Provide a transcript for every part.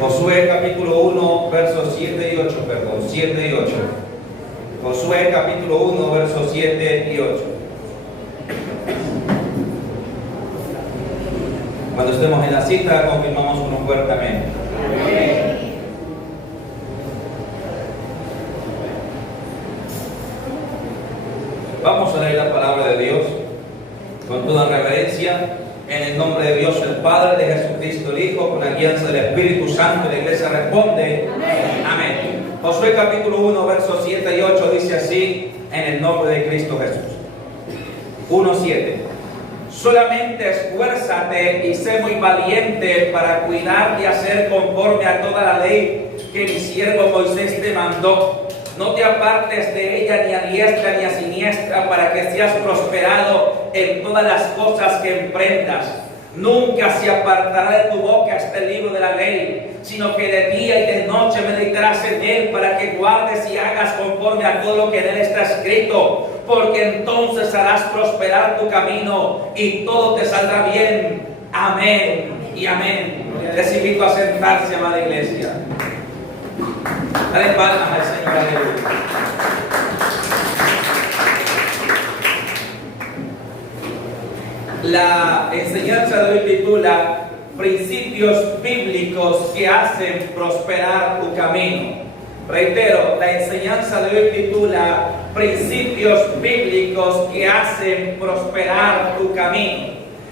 Josué capítulo 1, versos 7 y 8, perdón, 7 y 8. Josué capítulo 1, versos 7 y 8. Cuando estemos en la cita, confirmamos con un fuerte amén. Amén. Vamos a leer la palabra de Dios con toda reverencia, en el nombre de Dios el Padre, de Jesucristo el Hijo, con la guianza del Espíritu Santo. La iglesia responde: amén. Amén. Josué capítulo 1, versos 7 y 8 dice así, en el nombre de Cristo Jesús. 1:7. Solamente esfuérzate y sé muy valiente para cuidar y hacer conforme a toda la ley que mi siervo Moisés te mandó. No te apartes de ella ni a diestra ni a siniestra, para que seas prosperado en todas las cosas que emprendas. Nunca se apartará de tu boca este libro de la ley, sino que de día y de noche meditarás en él, para que guardes y hagas conforme a todo lo que en él está escrito, porque entonces harás prosperar tu camino y todo te saldrá bien. Amén y amén. Les invito a sentarse, amada iglesia. Dale palmas al Señor. Aleluya. La enseñanza de hoy titula Principios bíblicos que hacen prosperar tu camino. Reitero, la enseñanza de hoy titula Principios bíblicos que hacen prosperar tu camino.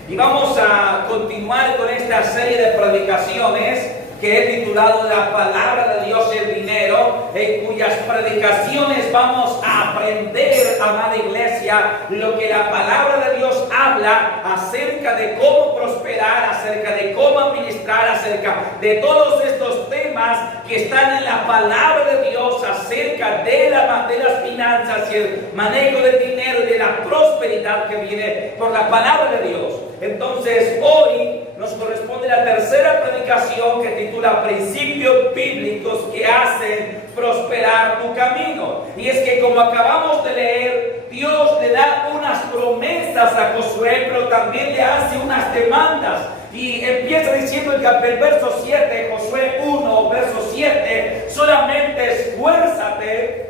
Y vamos a continuar con esta serie de predicaciones que he titulado La palabra de Dios y el dinero, en cuyas predicaciones vamos a aprender, amada iglesia, lo que la palabra de Dios habla acerca de cómo prosperar, acerca de cómo administrar, acerca de todos estos temas que están en la palabra de Dios, acerca de las finanzas y el manejo del dinero y de la prosperidad que viene por la palabra de Dios. Entonces hoy nos corresponde la tercera predicación, que titula Principios bíblicos que hacen prosperar tu camino. Y es que, como acabamos de leer, Dios le da unas promesas a Josué, pero también le hace unas demandas. Y empieza diciendo el verso 7, Josué 1, verso 7, solamente esfuérzate.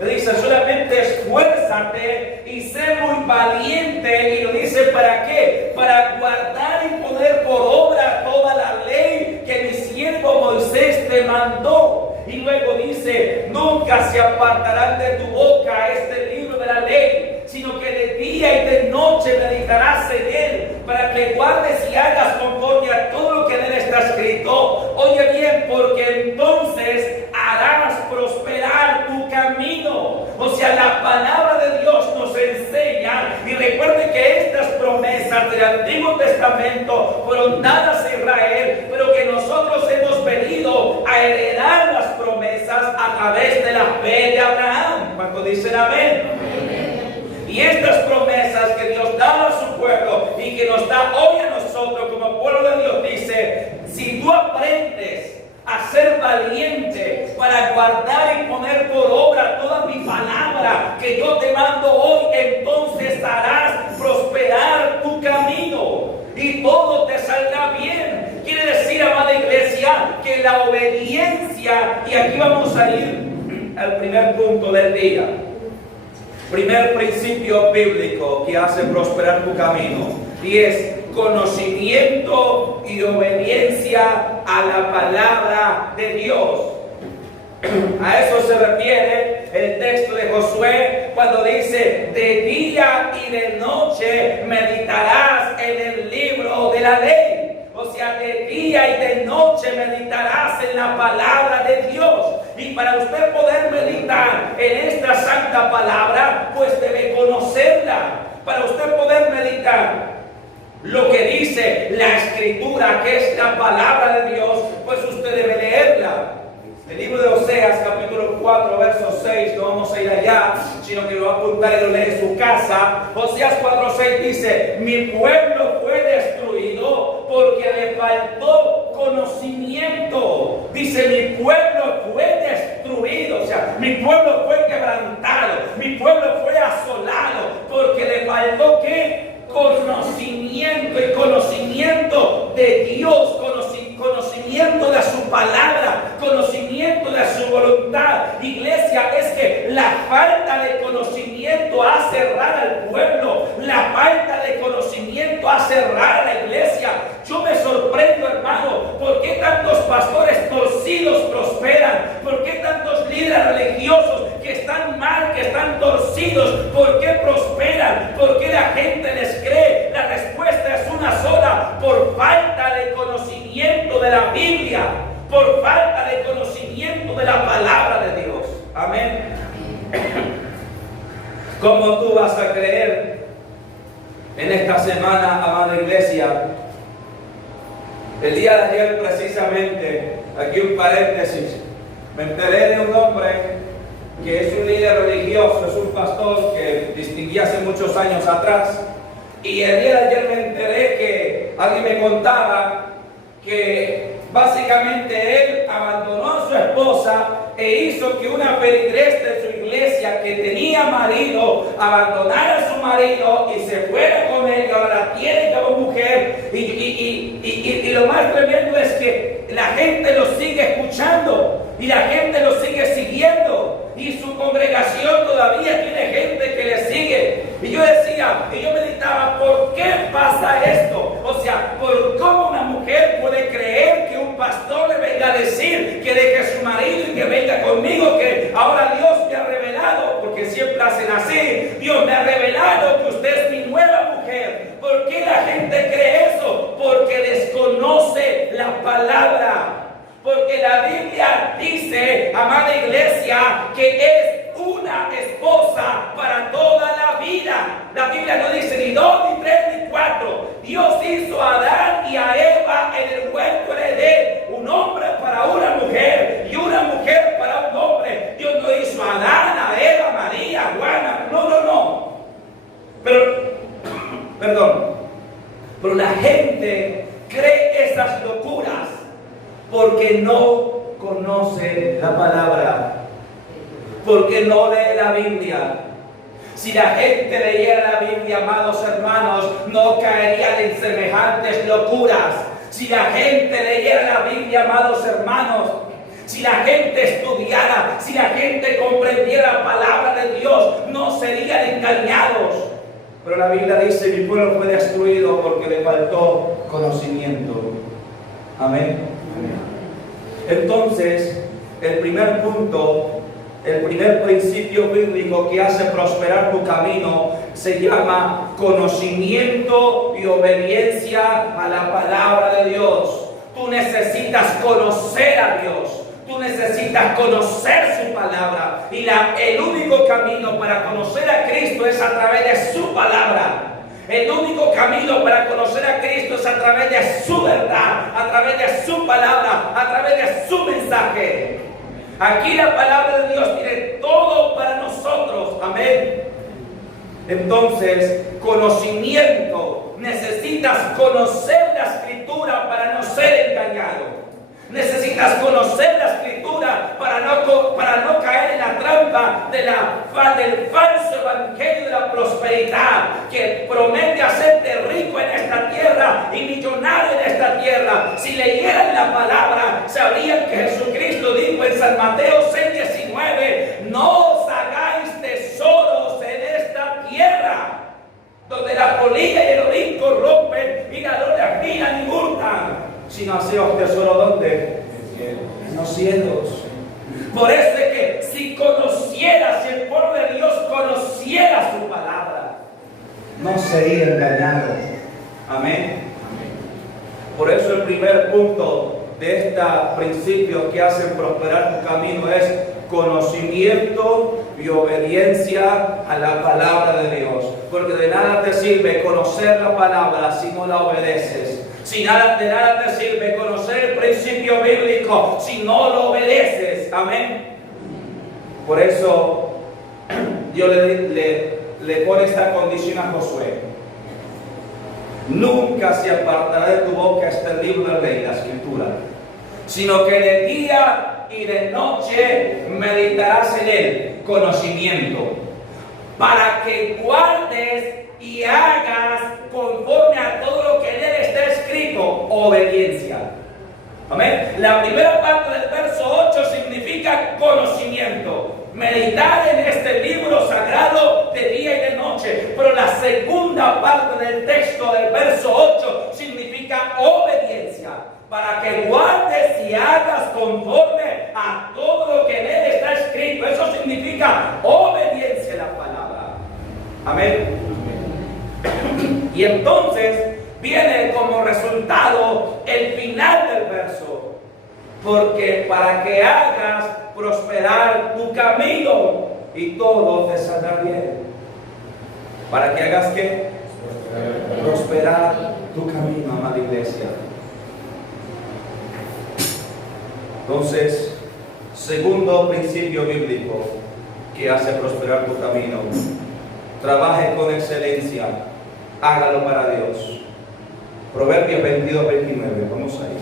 Le dice: solamente esfuérzate y sé muy valiente. Y lo dice ¿para qué? Para guardar y poner por obra toda la ley que mi siervo Moisés te mandó. Y luego dice: nunca se apartarán de tu boca este libro de la ley, sino que de día y de noche meditarás en él, para que guardes y hagas conforme a todo lo que en él está escrito. Oye bien, porque entonces harás prosperar tu camino. O sea, la palabra de Dios nos enseña, y recuerde que estas promesas del Antiguo Testamento fueron dadas a Israel, pero que nosotros hemos venido a heredar las promesas a través de la fe de Abraham. ¿Cuánto dicen amén? Amén. Y estas promesas que Dios da a su pueblo y que nos da hoy a nosotros como pueblo de Dios, dice: si tú aprendes a ser valiente para guardar y poner por obra toda mi palabra que yo te mando hoy, entonces harás prosperar tu camino y todo te saldrá bien. Quiere decir, amada iglesia, que la obediencia, y aquí vamos a ir al primer punto del día. Primer principio bíblico que hace prosperar tu camino, y es conocimiento y obediencia a la palabra de Dios. A eso se refiere el texto de Josué cuando dice: de día y de noche meditarás en el libro de la ley. O sea, de día y de noche meditarás en la palabra de Dios. Y para usted poder meditar en esta santa palabra, pues debe conocerla. Para usted poder meditar lo que dice la Escritura, que es la palabra de Dios, pues usted debe leerla. El libro de Oseas, capítulo 4, verso 6, no vamos a ir allá, sino que lo va a apuntar y lo lee en su casa. Oseas 4, 6 dice: mi pueblo fue destruido porque le faltó conocimiento. Dice: mi pueblo fue destruido, o sea, mi pueblo fue quebrantado, mi pueblo fue asolado, porque le faltó ¿qué? Conocimiento, y conocimiento de Dios, conocimiento cerrar la iglesia. Yo me sorprendo, hermano, ¿por qué tantos pastores torcidos prosperan? ¿Por qué tantos líderes religiosos que están mal, que están torcidos, por qué prosperan? ¿Por qué la gente les cree? La respuesta es una sola: por falta de conocimiento de la Biblia, por falta de conocimiento de la palabra de Dios. Amén. ¿Cómo tú vas a creer en esta semana, amada iglesia? El día de ayer, precisamente, aquí un paréntesis, me enteré de un hombre que es un líder religioso, es un pastor que distinguí hace muchos años atrás, y el día de ayer me enteré que alguien me contaba que básicamente él abandonó a su esposa e hizo que una feligres de su iglesia que tenía marido abandonara a su marido y se fuera con él, y ahora la tiene como mujer. Y lo más tremendo es que la gente lo sigue escuchando y la gente lo sigue siguiendo, y su congregación todavía tiene gente que le sigue. Y yo decía, y yo meditaba, ¿por qué pasa esto? O sea, ¿por cómo una mujer puede creer que un pastor le venga a decir que deje su marido y que venga conmigo, que ahora Dios me ha revelado? Porque siempre hacen así: Dios me ha revelado que usted es mi nueva mujer. ¿Por qué la gente cree eso? Porque desconoce la palabra. Porque la Biblia dice, amada iglesia, que es una esposa para toda la vida. La Biblia no dice ni 2, ni 3, ni 4. Dios hizo a Adán y a Eva en el huerto de Edén, un hombre para una mujer y una mujer para un hombre. Dios no hizo a Adán, a Eva, María, Juana. No. Pero la gente cree esas locuras porque no conoce la palabra, porque no lee la Biblia. Si la gente leyera la Biblia, amados hermanos, no caerían en semejantes locuras. Si la gente leyera la Biblia, amados hermanos, si la gente estudiara, si la gente comprendiera la palabra de Dios, no serían engañados. Pero la Biblia dice: mi pueblo fue destruido porque le faltó conocimiento. Amén. Entonces, el primer punto, el primer principio bíblico que hace prosperar tu camino se llama conocimiento y obediencia a la palabra de Dios. Tú necesitas conocer a Dios. Tú necesitas conocer su palabra. Y el único camino para conocer a Cristo es a través de su palabra. El único camino para conocer a Cristo es a través de su verdad, a través de su palabra, a través de su mensaje. Aquí la palabra de Dios tiene todo para nosotros. Amén. Entonces, conocimiento. Necesitas conocer la Escritura para no ser engañado. Necesitas conocer la Escritura para no caer en la trampa del falso evangelio de la prosperidad, que promete hacerte rico en esta tierra y millonario en esta tierra. Si leyeran la palabra, sabrían que Jesucristo dijo en San Mateo 6:19: no os hagáis tesoros en esta tierra, donde la polilla y el orín corrompen y ladrones afilan y hurtan, sino haceos tesoro ¿dónde? En los cielos. Por eso es que si conocieras, si el pueblo de Dios conociera su palabra, no sería engañado. Amén. Por eso el primer punto de estos principios que hacen prosperar tu camino es conocimiento y obediencia a la palabra de Dios. Porque de nada te sirve conocer la palabra si no la obedeces. De nada te sirve conocer el principio bíblico si no lo obedeces. Amén. Por eso Dios le pone esta condición a Josué: nunca se apartará de tu boca este libro de ley, la Escritura, sino que de día y de noche meditarás en él, conocimiento, para que guardes y hagas conforme a todo lo que en él está escrito, obediencia. Amén. La primera parte del verso 8 significa conocimiento, meditar en este libro sagrado de día y de noche. Pero la segunda parte del texto del verso verso 8 significa obediencia. Para que guardes y hagas conforme a todo lo que en él está escrito. Eso significa obediencia a la palabra. Amén. Y entonces viene como resultado el final del verso. Porque para que hagas prosperar tu camino y todo te saldrá bien. ¿Para que hagas qué? Prosperar tu camino, amada iglesia. Entonces, segundo principio bíblico que hace prosperar tu camino: trabaje con excelencia, hágalo para Dios. Proverbios 22-29, vamos ahí.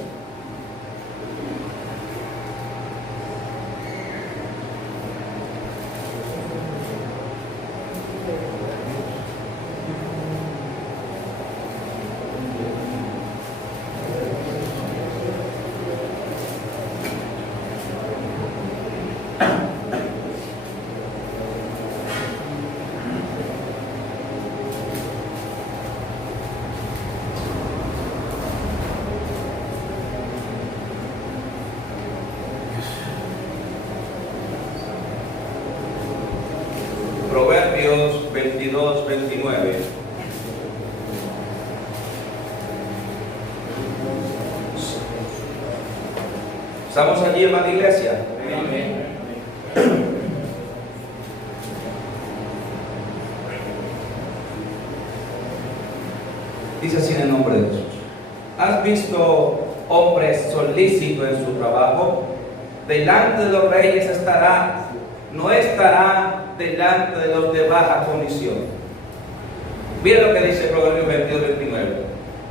Proverbios 22-29. ¿Estamos allí, hermana iglesia? Amén. Dice así en el nombre de Jesús: ¿has visto hombres solícitos en su trabajo? Delante de los reyes estará, no estará delante de los de baja condición. Mira lo que dice Proverbios 22-29.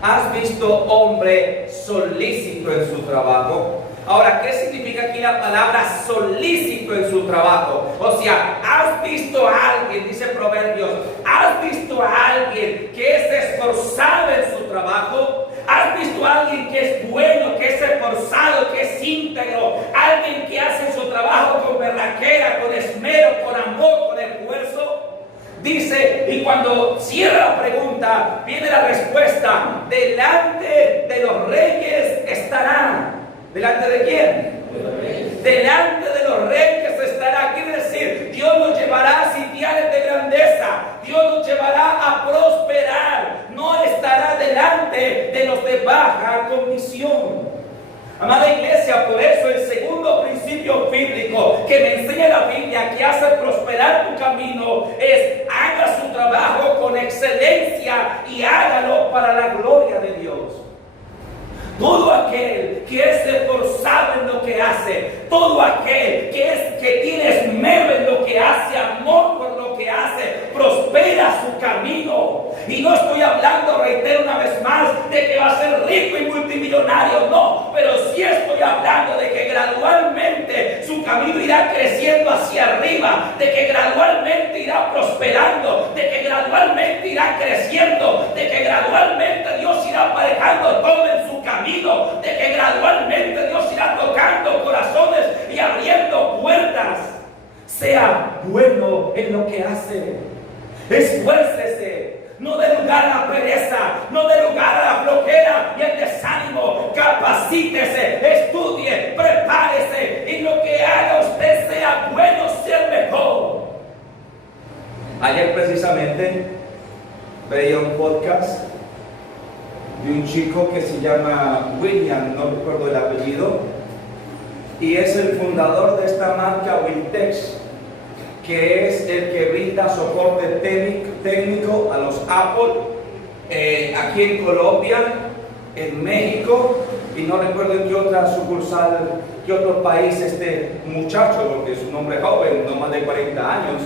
¿Has visto hombre solícito en su trabajo? Ahora, ¿qué significa aquí la palabra solícito en su trabajo? O sea, ¿has visto a alguien, dice Proverbios, has visto a alguien que es esforzado en su trabajo? ¿Has visto a alguien que es bueno, que es esforzado, que es íntegro? Alguien que hace su trabajo con berraquera, con esmero, con amor, con esfuerzo. Dice, y cuando cierra la pregunta, viene la respuesta: delante de los reyes estará. ¿Delante de quién? Delante de los reyes estará. Quiere decir, Dios nos llevará a sitiales de grandeza. Dios nos llevará a prosperar. No estará delante de los de baja condición. Amada iglesia, por eso el segundo principio bíblico que me enseña la Biblia, que hace prosperar tu camino, es: haga su trabajo con excelencia y hágalo para la gloria de Dios. Todo aquel que es esforzado en lo que hace, todo aquel que tiene esmero en lo que hace, amor por lo que hace, prospera su camino. Y no estoy hablando, reitero una vez más, de que va a ser rico y multimillonario, no, pero sí estoy hablando de que gradualmente su camino irá creciendo hacia arriba, de que gradualmente irá prosperando, de que gradualmente irá creciendo, de que gradualmente Dios irá aparejando todo en su camino, de que gradualmente Dios irá tocando corazones y abriendo puertas. Sea bueno en lo que hace. Esfuércese. No dé lugar a la pereza, no dé lugar a la flojera y el desánimo. Capacítese, estudie, prepárese, y lo que haga usted sea bueno, sea mejor. Ayer precisamente veía un podcast de un chico que se llama William, no recuerdo el apellido, y es el fundador de esta marca Wintex, que es el que brinda soporte técnico a los Apple aquí en Colombia, en México, y no recuerdo en qué otra sucursal, qué otro país este muchacho, porque es un hombre joven, no más de 40 años,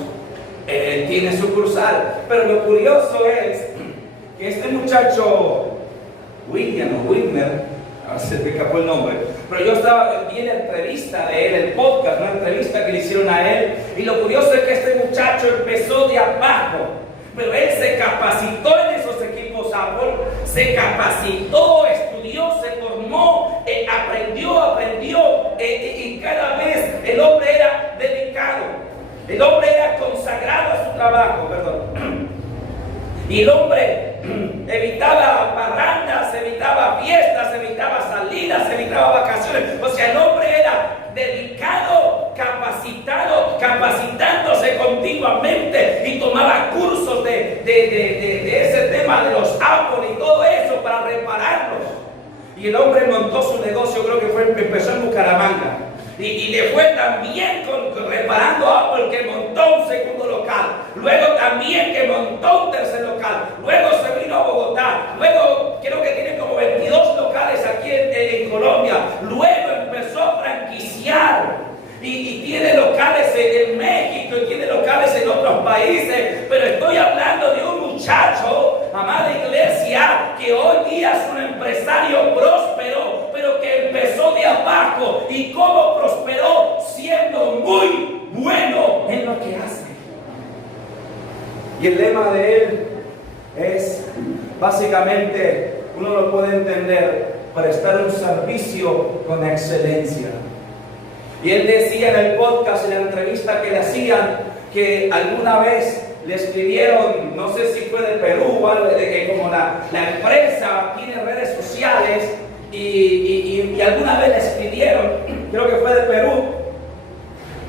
tiene sucursal. Pero lo curioso es que este muchacho William o Wilmer, ahora se me escapó el nombre, pero yo vi la entrevista de él, el podcast, una entrevista que le hicieron a él, y lo curioso es que este muchacho empezó de abajo, pero él se capacitó en esos equipos Apple, se capacitó, estudió, se formó, aprendió, y cada vez el hombre era dedicado, el hombre era consagrado a su trabajo, y el hombre evitaba barrar entraba a vacaciones. O sea, el hombre era dedicado, capacitado, capacitándose continuamente y tomaba cursos de ese tema de los Apple y todo eso para repararlos. Y el hombre montó su negocio, creo que empezó en Bucaramanga. Y le fue también reparando Apple, que montó un segundo local. Luego también que montó un tercer local. Luego se vino a Bogotá. Luego creo que tiene como 22 locales aquí en Colombia. Luego empezó a franquiciar. Y tiene locales en México y tiene locales en otros países. Pero estoy hablando de un muchacho, amada iglesia, que hoy día es un empresario próspero, pero que empezó de abajo. ¿Y cómo prosperó? Siendo muy bueno en lo que hace. Y el lema de él es, básicamente, uno lo puede entender, prestar un servicio con excelencia. Y él decía en el podcast, en la entrevista que le hacían, que alguna vez le escribieron, no sé si fue de Perú o algo, como la empresa tiene redes sociales, y alguna vez le escribieron, creo que fue de Perú,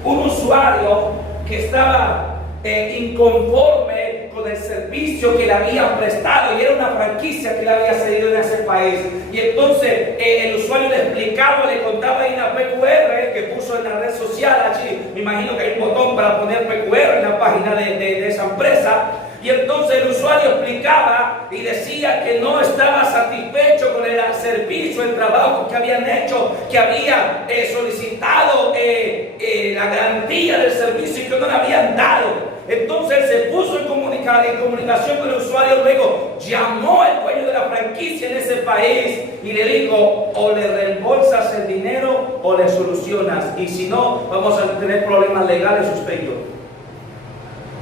un usuario que estaba inconforme con el servicio que le habían prestado, y era una franquicia que le había cedido en ese país. Y entonces el usuario le explicaba, le contaba ahí una PQR que puso en la red social. Allí me imagino que hay un botón para poner PQR en la página de esa empresa. Y entonces el usuario explicaba y decía que no estaba satisfecho con el servicio, el trabajo que habían hecho, que había solicitado la garantía del servicio y que no le habían dado. Entonces se puso en comunicación con el usuario, luego llamó al dueño de la franquicia en ese país y le dijo: o le reembolsas el dinero o le solucionas, y si no, vamos a tener problemas legales usted y yo.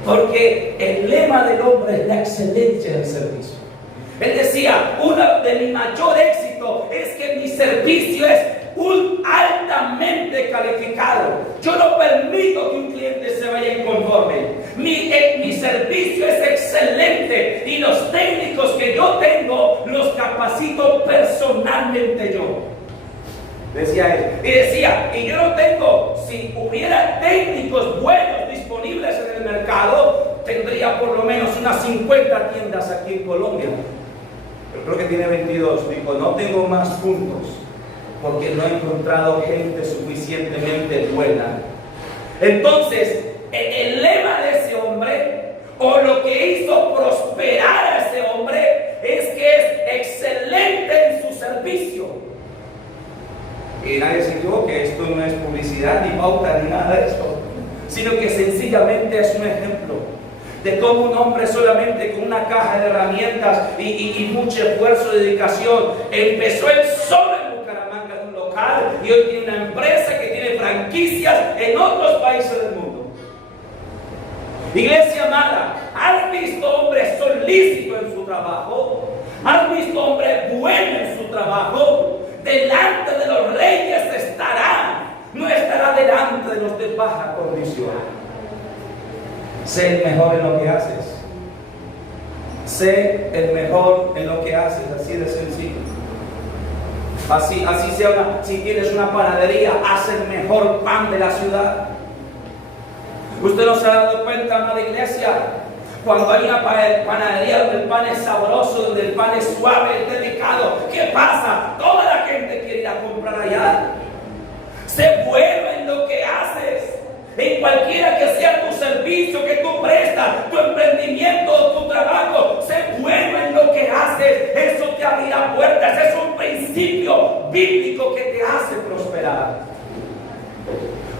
Porque el lema del hombre es la excelencia del servicio. Él decía: uno de mi mayor éxito es que mi servicio es altamente calificado. Yo no permito que un cliente se vaya inconforme. Mi servicio es excelente y los técnicos que yo tengo los capacito personalmente yo. Decía él. Y decía: y yo no tengo, si hubiera técnicos buenos disponibles en el mercado, tendría por lo menos unas 50 tiendas aquí en Colombia. Pero creo que tiene 22. Dijo: no tengo más puntos porque no he encontrado gente suficientemente buena. Entonces, el lema de ese hombre, o lo que hizo prosperar a ese hombre, es que es excelente en su servicio. Y nadie se equivoque, esto no es publicidad, ni pauta, ni nada de eso, sino que sencillamente es un ejemplo de cómo un hombre solamente con una caja de herramientas y mucho esfuerzo y dedicación empezó él solo en Bucaramanga de un local, y hoy tiene una empresa que tiene franquicias en otros países del mundo. Iglesia amada, ¿has visto hombres solícitos en su trabajo? ¿Has visto hombres buenos en su trabajo? Delante de los reyes estará, no estará delante de los de baja condición. Sé el mejor en lo que haces. Sé el mejor en lo que haces, así de sencillo. Así sea si tienes una panadería, haz el mejor pan de la ciudad. Usted no se ha dado cuenta, amada iglesia, cuando hay una panadería donde el pan es sabroso, donde el pan es suave, es delicado, ¿qué pasa? Toda la gente quiere ir a comprar allá. Sé bueno en lo que haces. En cualquiera que sea tu servicio que tú prestas, tu emprendimiento o tu trabajo, sé bueno en lo que haces. Eso te abrirá puertas. Es un principio bíblico que te hace prosperar.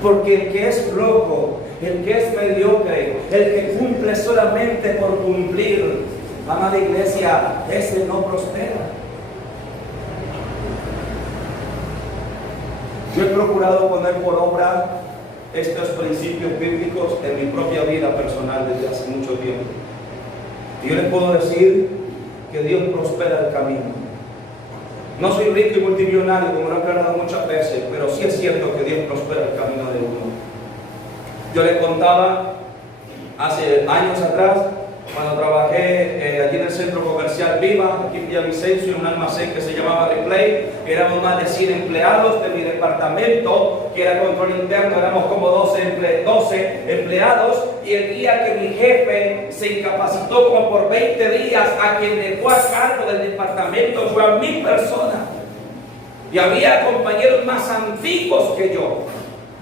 Porque el que es flojo, el que es mediocre, el que cumple solamente por cumplir, amada iglesia, ese no prospera. Yo he procurado poner por obra estos principios bíblicos en mi propia vida personal desde hace mucho tiempo. Y yo les puedo decir que Dios prospera el camino. No soy rico y multimillonario, como lo he aclarado muchas veces, pero sí es cierto que Dios prospera el camino de uno. Yo les contaba hace años atrás Cuando trabajé allí en el centro comercial Viva, aquí en Villavicencio, en un almacén que se llamaba Replay, éramos más de 100 empleados de mi departamento, que era control interno, éramos como 12 empleados, y el día que mi jefe se incapacitó como por 20 días, a quien dejó a cargo del departamento fue a 1000 personas. Y había compañeros más antiguos que yo,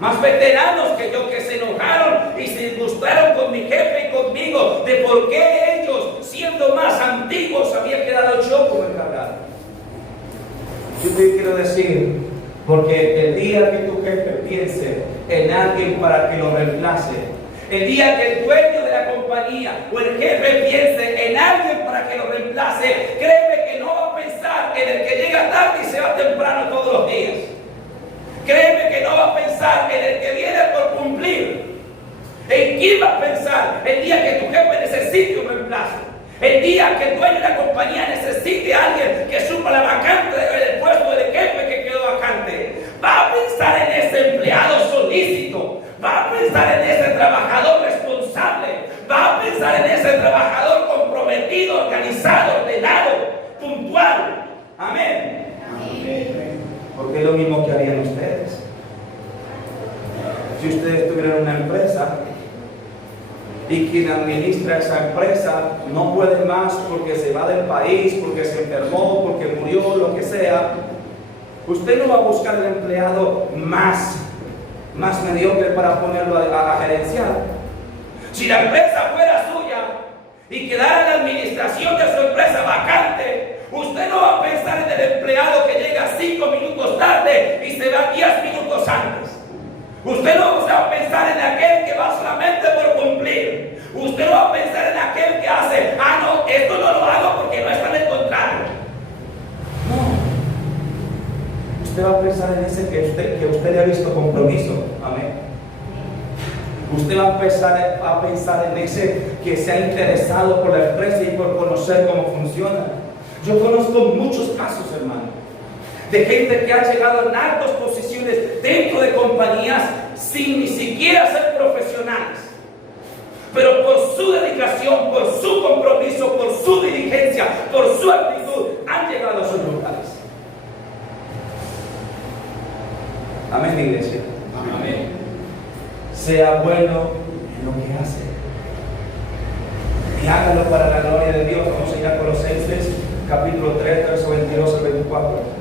más veteranos que yo, que se enojaron y se disgustaron con mi jefe y conmigo de por qué ellos, siendo más antiguos, había quedado yo como encargado. Yo te quiero decir, porque el día que tu jefe piense en alguien para que lo reemplace, el día que el dueño de la compañía o el jefe piense en alguien para que lo reemplace, créeme que no va a pensar en el que llega tarde y se va temprano todos los días. Créeme que no va a pensar en el que viene por cumplir. ¿En quién va a pensar el día que tu jefe necesite un reemplazo? El día que el dueño de la compañía necesite a alguien que supa la vacante del puesto del jefe que quedó vacante. Va a pensar en ese empleado solícito. Va a pensar en ese trabajador responsable. Va a pensar en ese trabajador comprometido, organizado, ordenado, puntual. Amén. Amén. Porque es lo mismo que harían ustedes. Si ustedes tuvieran una empresa y quien administra esa empresa no puede más porque se va del país, porque se enfermó, porque murió, lo que sea, usted no va a buscar el empleado más mediocre para ponerlo a gerenciar. Si la empresa fuera suya y quedara la administración de su empresa vacante, usted no va a pensar en el empleado que llega 5 minutos tarde y se va 10 minutos antes. Usted no va a pensar en aquel que va solamente por cumplir. Usted no va a pensar en aquel que hace, no, esto no lo hago porque no está en el contrato. No. Usted va a pensar en ese que usted le ha visto compromiso. Amén. Usted va a pensar en ese que se ha interesado por la empresa y por conocer cómo funciona. Yo conozco muchos casos, hermano, de gente que ha llegado en altas posiciones dentro de compañías sin ni siquiera ser profesionales, pero por su dedicación, por su compromiso, por su diligencia, por su actitud, han llegado a sus lugares. Amén, iglesia. Amén. Sea bueno en lo que hace y hágalo para la gloria de Dios. Vamos a ir a Colosenses capítulo 3, verso 22 al 24.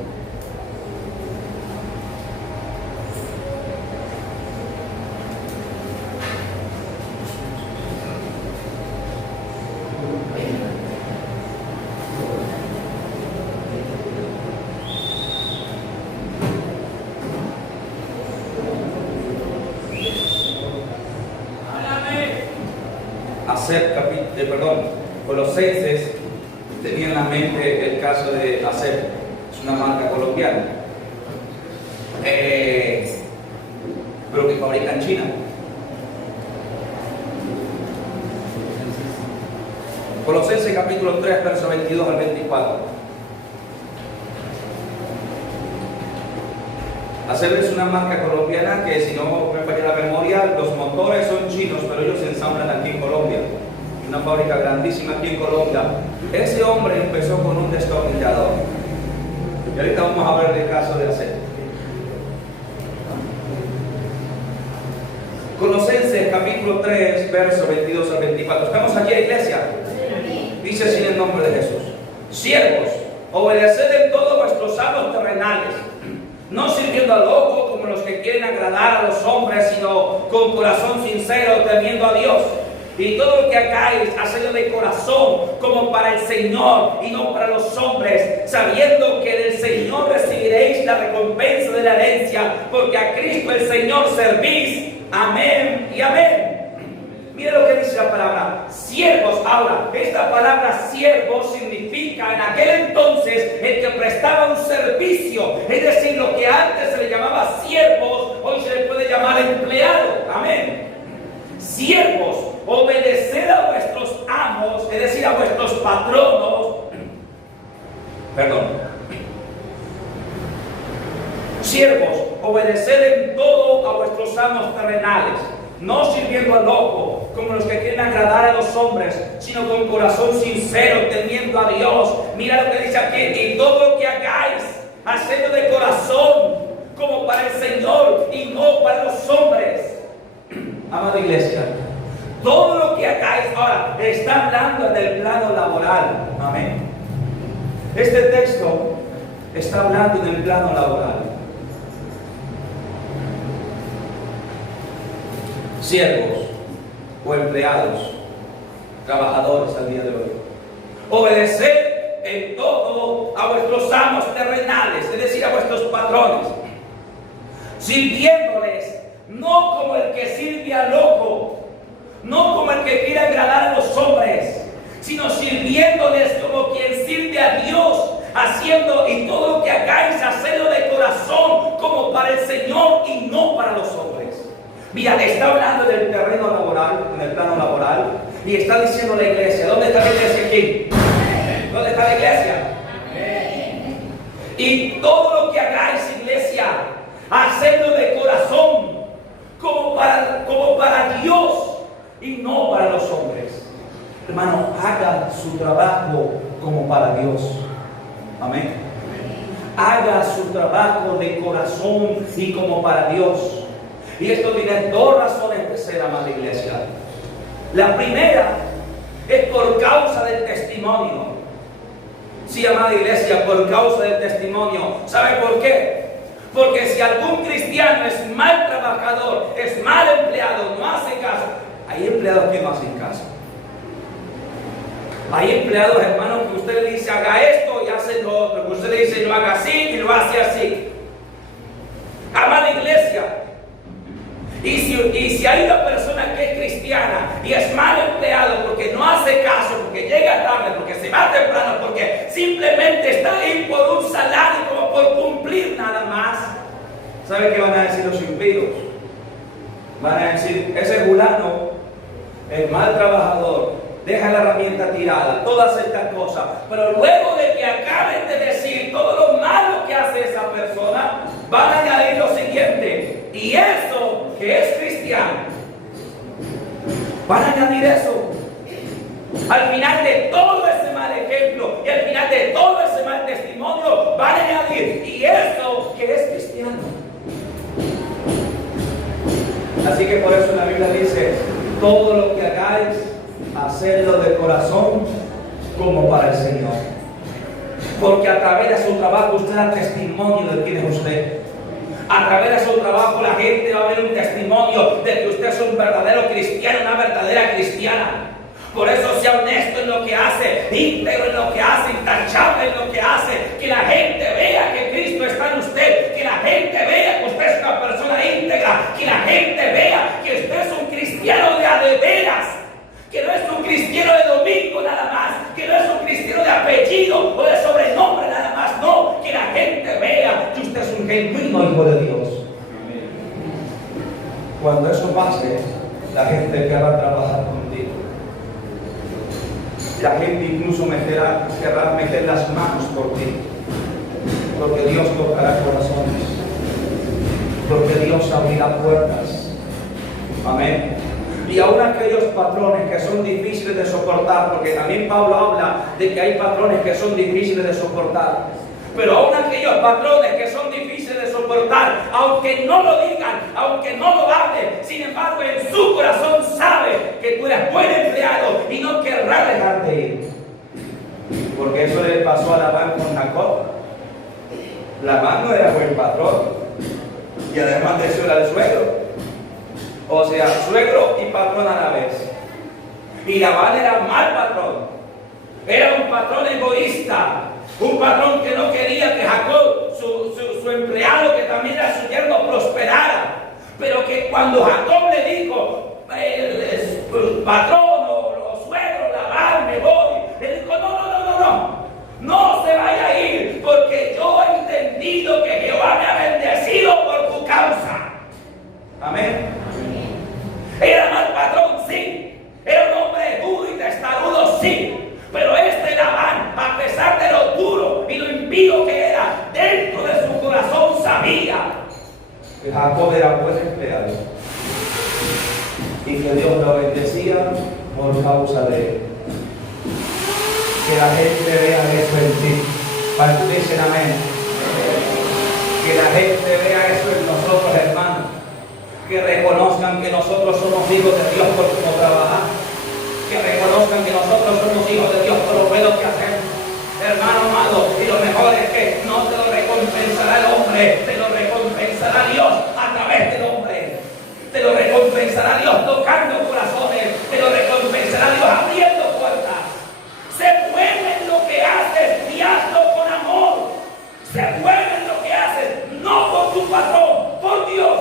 Colosenses tenía en la mente el caso de ASEP, es una marca colombiana, pero que fabrica en China. Colosenses capítulo 3, verso 22 al 24. ASEP es una marca colombiana que, si no me falla la memoria, los motores son chinos, pero ellos se ensamblan aquí en Colombia. Una fábrica grandísima aquí en Colombia. Ese hombre empezó con un destornillador. Y ahorita vamos a ver el caso de ASEP. Colosenses capítulo 3, verso 22 al 24. ¿Estamos aquí, iglesia? Dice así en el nombre de Jesús: siervos, obedeced en todo vuestros amos terrenales, no sirviendo al ojo como los que quieren agradar a los hombres, sino con corazón sincero, temiendo a Dios. Y todo lo que hagáis, hacedlo de corazón, como para el Señor y no para los hombres, sabiendo que del Señor recibiréis la recompensa de la herencia, porque a Cristo el Señor servís. Amén y amén. Mira lo que dice la palabra siervos. Ahora, esta palabra siervo significa en aquel entonces el que prestaba un servicio, es decir, lo que antes se le llamaba siervos, hoy se le puede llamar empleado. Amén. Siervos, obedeced a vuestros amos, es decir, a vuestros patronos. Siervos, obedeced en todo a vuestros amos terrenales, no sirviendo al ojo como los que quieren agradar a los hombres, sino con corazón sincero, temiendo a Dios. Mira lo que dice aquí: y todo lo que hagáis, hacedlo de corazón, como para el Señor y no para los hombres. Amada iglesia, todo lo que hagáis, ahora está hablando del plano laboral. Amén. Este texto está hablando del plano laboral. Siervos o empleados, trabajadores al día de hoy, obedeced en todo a vuestros amos terrenales, es decir, a vuestros patrones, sirviéndoles no como el que sirve al loco, no como el que quiere agradar a los hombres, sino sirviéndoles como quien sirve a Dios, haciendo y todo lo que hagáis, hacedlo de corazón, como para el Señor y no para los hombres. Mira, está hablando del terreno laboral, en el plano laboral, y está diciendo la iglesia. ¿Dónde está la iglesia aquí? ¿Dónde está la iglesia? Y todo lo que hagáis, iglesia, hacedlo de corazón, como para Dios y no para los hombres. Hermano, haga su trabajo como para Dios. Amén. Haga su trabajo de corazón y como para Dios. Y esto tiene dos razones de ser, amada iglesia. La primera es por causa del testimonio. Sí, amada iglesia, por causa del testimonio. ¿Sabe por qué? Porque si algún cristiano es mal trabajador, es mal empleado, no hace caso, hay empleados que no hacen caso. Hay empleados, hermanos, que usted le dice haga esto y hace lo otro, que usted le dice no haga así y lo hace así. Amada iglesia, y si hay una persona que es cristiana y es mal empleado porque no hace caso, porque llega tarde, porque se va temprano, porque simplemente está ahí por un salario, como por cumplir nada más, ¿sabe qué van a decir los impíos? Van a decir: ese fulano es mal trabajador, deja la herramienta tirada, todas estas cosas. Pero luego de que acaben de decir todo lo malo que hace esa persona, van a añadir lo siguiente: y eso que es cristiano. Van a añadir eso. Al final de todo ese mal ejemplo y al final de todo ese mal testimonio, van a añadir: y eso que es cristiano. Así que por eso la Biblia dice: todo lo que hagáis, hacedlo de corazón como para el Señor. Porque a través de su trabajo usted da testimonio de quién es usted. A través de su trabajo la gente va a ver un testimonio de que usted es un verdadero cristiano, una verdadera cristiana. Por eso sea honesto en lo que hace, íntegro en lo que hace, intachable en lo que hace. Que la gente vea que Cristo está en usted. Que la gente vea que usted es una persona íntegra. Que la gente vea que usted es un cristiano de a de veras. Que no es un cristiano de domingo nada más. Que no es un cristiano de apellido o de sobrenombre nada más. No, que la gente vea que usted es un genuino hijo de Dios. Cuando eso pase, la gente querrá trabajar contigo. La gente incluso querrá meter las manos por ti. Porque Dios tocará corazones. Porque Dios abrirá puertas. Amén. Y aún aquellos patrones que son difíciles de soportar, porque también Pablo habla de que hay patrones que son difíciles de soportar. Pero aún aquellos patrones que son difíciles de soportar, aunque no lo digan, aunque no lo hablen, sin embargo en su corazón sabe que tú eres buen empleado y no querrá dejarte ir. Porque eso le pasó a Labán con Jacob. Labán no era buen patrón y además de eso era el suegro. O sea, suegro y patrón a la vez. Y Labán era mal patrón. Era un patrón egoísta. Un patrón que no quería que Jacob, su empleado, que también era su yerno, prosperara. Pero que cuando Jacob le dijo, patrón o suegro, Labán, me voy. Él dijo, no se vaya a ir, porque yo he entendido que Jehová me ha bendecido por tu causa. Amén. Era mal patrón, sí. Era un hombre duro y testarudo, sí. Pero este Labán, a pesar de lo duro y lo impío que era, dentro de su corazón sabía que Jacob era buen empleado y que Dios lo bendecía por causa de él. Que la gente vea eso en ti. ¿Cuántos dicen amén? Que la gente vea eso en nosotros, hermanos. Que reconozcan que nosotros somos hijos de Dios por cómo trabajamos. Que reconozcan que nosotros somos hijos de Dios por lo bueno que hacemos. Hermano amado, y lo mejor es que no te lo recompensará el hombre, te lo recompensará Dios a través del hombre. Te lo recompensará Dios tocando corazones, te lo recompensará Dios abriendo puertas. Sé bueno en lo que haces y hazlo con amor. Sé bueno en lo que haces, no por tu patrón, por Dios.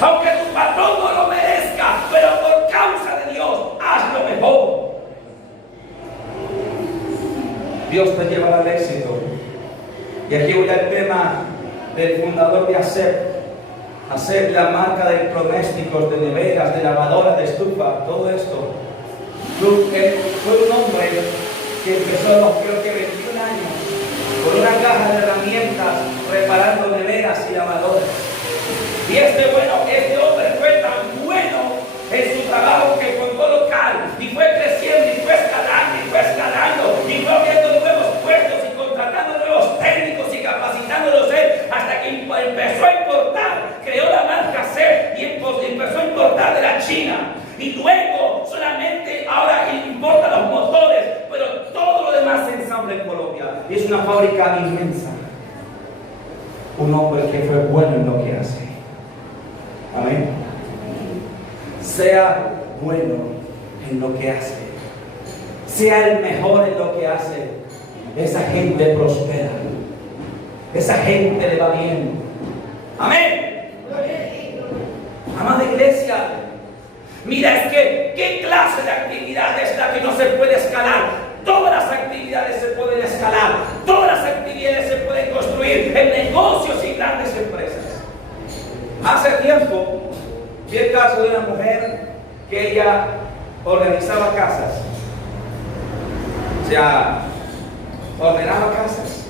Aunque tu patrón no lo merezca, pero por causa de Dios, hazlo mejor. Dios te llevará al éxito. Y aquí voy al tema del fundador de Hacer la marca de electrodomésticos, de neveras, de lavadoras, de estufa, todo esto. Fue un hombre que empezó a los creo que 21 años con una caja de herramientas reparando neveras y lavadoras. Y este hombre fue tan bueno en su trabajo que fundó local y fue creciendo y fue escalando y fue abriendo nuevos puestos y contratando nuevos técnicos y capacitándolos hasta que empezó a importar, creó la marca CEP y empezó a importar de la China. Y luego solamente ahora importa los motores, pero todo lo demás se ensambla en Colombia. Y es una fábrica inmensa. Un hombre que fue bueno en lo que hace. Amén. Sea bueno en lo que hace. Sea el mejor en lo que hace. Esa gente prospera. Esa gente le va bien. Amén. Amada iglesia, mira, es que ¿qué clase de actividad es la que no se puede escalar? Todas las actividades se pueden escalar. Todas las actividades se pueden construir en negocios y grandes empresas. Hace tiempo vi el caso de una mujer que ella organizaba casas. O sea, ordenaba casas.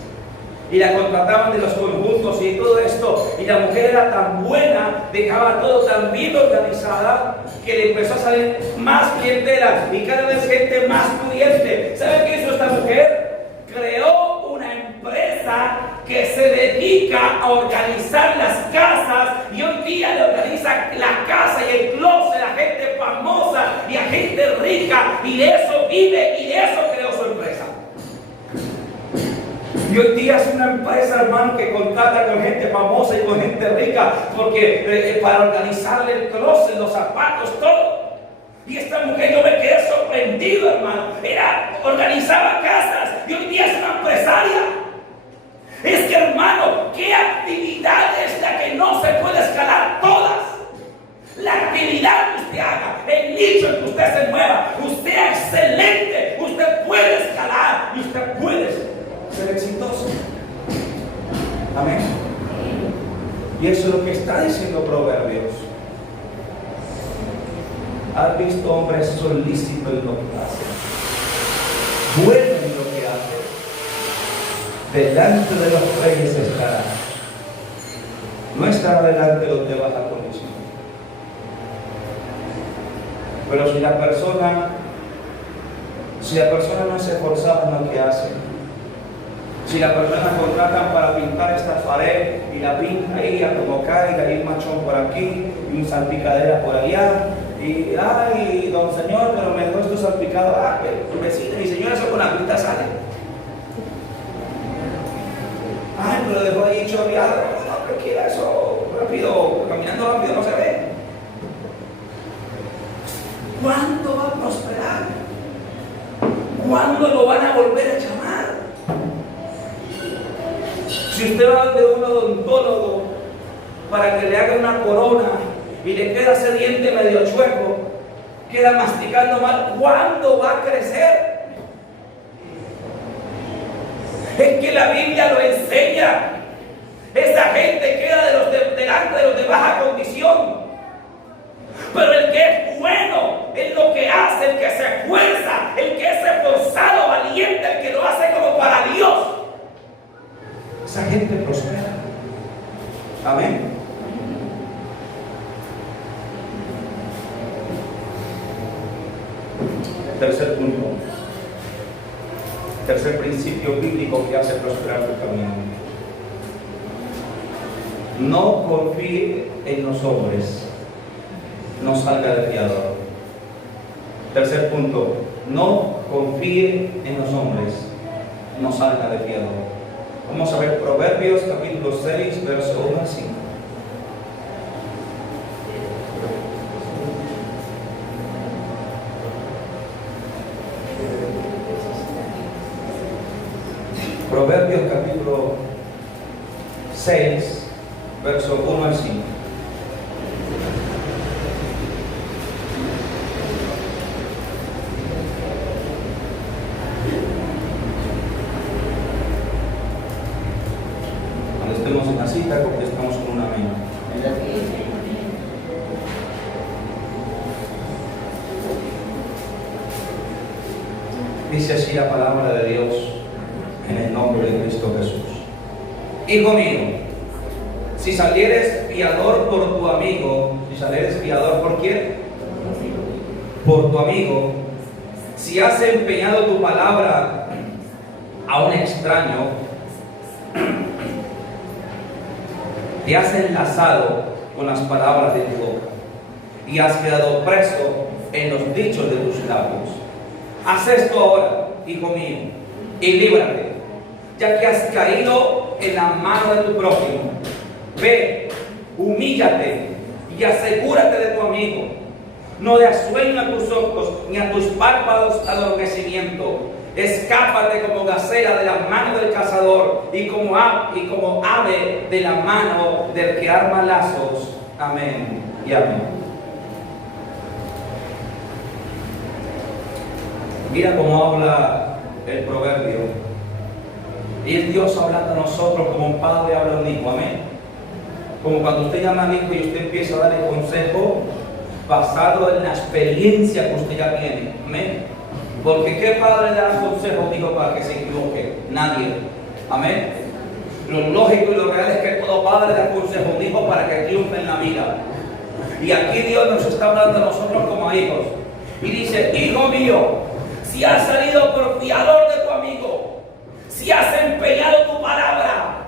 Y la contrataban de los conjuntos y todo esto. Y la mujer era tan buena, dejaba todo tan bien organizada, que le empezó a salir más clientela y cada vez gente más pudiente. ¿Saben qué hizo esta mujer? Creó una empresa que se dedica a organizar las casas y hoy día le organiza la casa y el closet a gente famosa y a gente rica y de eso vive y de eso creó su empresa. Y hoy día es una empresa, hermano, que contrata con gente famosa y con gente rica porque para organizarle el closet, los zapatos, todo. Y esta mujer, yo me quedé sorprendido, hermano. Organizaba casas y hoy día es una empresaria. Es que, hermano, ¿qué actividad es la que no se puede escalar? Todas. La actividad que usted haga, el nicho en que usted se mueva, usted es excelente, usted puede escalar y usted puede ser exitoso. Amén. Y eso es lo que está diciendo Proverbios. ¿Has visto hombres solícitos en lo que hacen? Bueno en lo que hacen. Delante de los reyes estará. No estará delante de los de baja condición. Pero si la persona no es esforzada en lo que hace, si la persona contratan para pintar esta pared y la pinta ahí a como caiga y un machón por aquí y un salpicadera por allá y ay don señor, pero me dejó esto salpicado, que vecino, mi señora eso con la pinta sale, ay pero lo dejó ahí chorreado, no tranquila, eso rápido, caminando rápido no se ve. ¿Cuándo va a prosperar? ¿Cuándo lo van a volver a llamar? Si usted va de un odontólogo para que le haga una corona y le queda ese diente medio chueco, queda masticando mal, ¿cuándo va a crecer? Es que la Biblia lo enseña. Esa gente queda delante de los de baja condición. Pero el que es bueno en lo que hace, el que se esfuerza, el que es esforzado, valiente, el que lo hace como para Dios, esa gente prospera. Amén. Tercer punto. Tercer principio bíblico que hace prosperar tu camino. No confíe en los hombres, no salga de fiador. Tercer punto, no confíe en los hombres, no salga de fiador. Vamos a ver Proverbios capítulo 6, verso 1 al 5. Proverbios capítulo 6, verso 1 al 5. Cuando estemos en la cita, contestamos con un amén. Dice así la palabra de Dios en el nombre de Cristo Jesús. Hijo mío, si salieres fiador por tu amigo, si salieres fiador por quién, por tu amigo, si has empeñado tu palabra a un extraño, te has enlazado con las palabras de tu boca y has quedado preso en los dichos de tus labios. Haz esto ahora, hijo mío, y líbrate, ya que has caído en la mano de tu prójimo. Ve, humíllate y asegúrate de tu amigo. No des sueño a tus ojos ni a tus párpados adormecimiento. Escápate como gacela de la mano del cazador y como ave de la mano del que arma lazos. Amén y amén. Mira cómo habla el proverbio. Y es Dios hablando a nosotros como un padre habla a un hijo. Amén. Como cuando usted llama a un hijo y usted empieza a darle consejo basado en la experiencia que usted ya tiene. Amén. Porque ¿qué padre le da consejo a un hijo para que se equivoque? Nadie. Amén. Lo lógico y lo real es que todo padre da consejo a un hijo para que triunfe en la vida. Y aquí Dios nos está hablando a nosotros como a hijos. Y dice, hijo mío, si has salido por fiador de tu amigo, si has empeñado tu palabra,